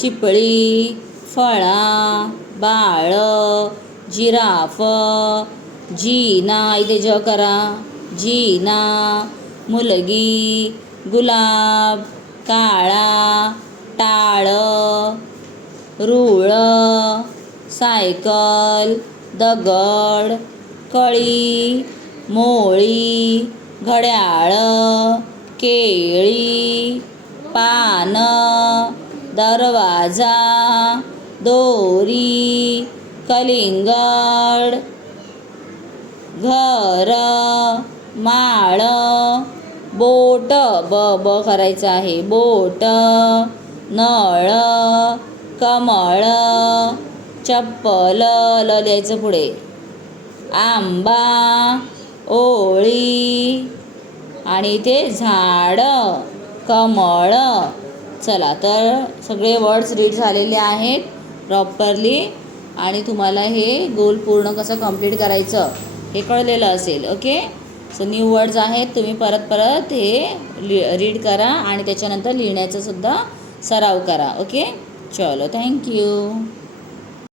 चिपळी, फळा, बाळ, जिराफ, जीना, इथे ज करा, जीना, मुलगी, गुलाब, काळा, टाळ, रूळ, सायकल, दगड, कळी, मोळी, घड्याळ, केळी, पान, दरवाजा, दोरी, कलिंगड, घर, माळ, बोट, ब करायचं आहे, बोट, नळ, कमळ, चप्पल, ल लिहायचं पुढे, आंबा, ओळी, आणि इथे झाड, कमळ. चला, तर सगळे वर्ड्स रीड झालेले आहेत प्रॉपरली आणि तुम्हाला हे गोल पूर्ण कसं कंप्लीट करायचं हे कळलेलं असेल. ओके, सो न्यू वर्ड्स आहेत, तुम्ही परत हे रीड करा आणि त्याच्यानंतर लिहिण्याचा सुद्धा सराव करा. ओके, चलो, थँक्यू.